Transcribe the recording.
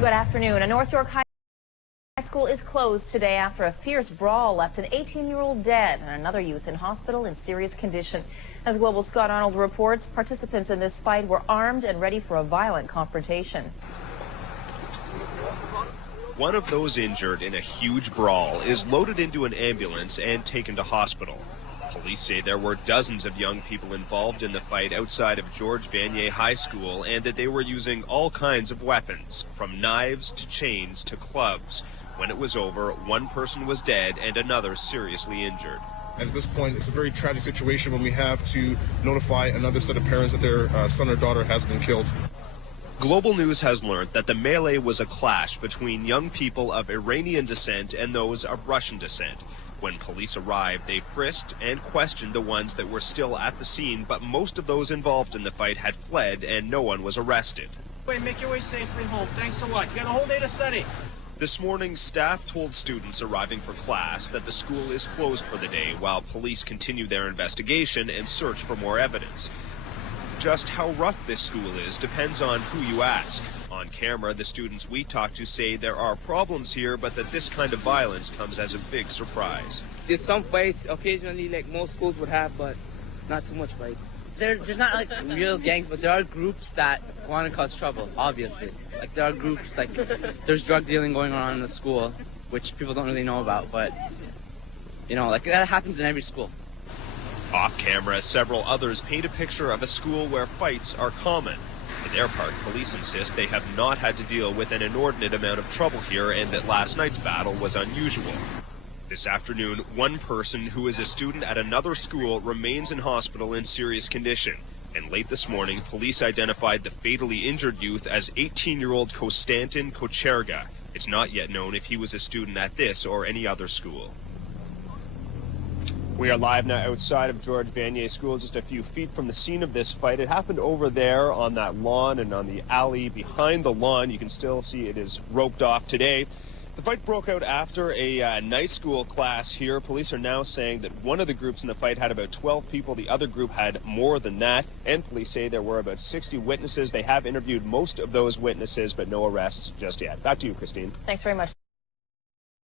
Good afternoon. A North York High School is closed today after a fierce brawl left an 18-year-old dead and another youth in hospital in serious condition. As Global Scott Arnold reports, participants in this fight were armed and ready for a violent confrontation. One of those injured in a huge brawl is loaded into an ambulance and taken to hospital. Police say there were dozens of young people involved in the fight outside of George Vanier High School and that they were using all kinds of weapons, from knives to chains to clubs. When it was over, one person was dead and another seriously injured. At this point, it's a very tragic situation when we have to notify another set of parents that their son or daughter has been killed. Global News has learned that the melee was a clash between young people of Iranian descent and those of Russian descent. When police arrived, they frisked and questioned the ones that were still at the scene, but most of those involved in the fight had fled and no one was arrested. Make your way safely home. Thanks a lot. You got a whole day to study. This morning, staff told students arriving for class that the school is closed for the day while police continue their investigation and search for more evidence. Just how rough this school is depends on who you ask. On camera, the students we talked to say there are problems here, but that this kind of violence comes as a big surprise. There's some fights occasionally like most schools would have, but not too much fights. There's not like real gangs, but there are groups that want to cause trouble, obviously. Like there are groups, like there's drug dealing going on in the school, which people don't really know about, but you know, like that happens in every school. Off camera, several others paint a picture of a school where fights are common. For their part, police insist they have not had to deal with an inordinate amount of trouble here and that last night's battle was unusual. This afternoon, one person who is a student at another school remains in hospital in serious condition. And late this morning, police identified the fatally injured youth as 18-year-old Konstantin Kocherga. It's not yet known if he was a student at this or any other school. We are live now outside of George Vanier School, just a few feet from the scene of this fight. It happened over there on that lawn and on the alley behind the lawn. You can still see it is roped off today. The fight broke out after a night school class here. Police are now saying that one of the groups in the fight had about 12 people. The other group had more than that. And police say there were about 60 witnesses. They have interviewed most of those witnesses, but no arrests just yet. Back to you, Christine. Thanks very much.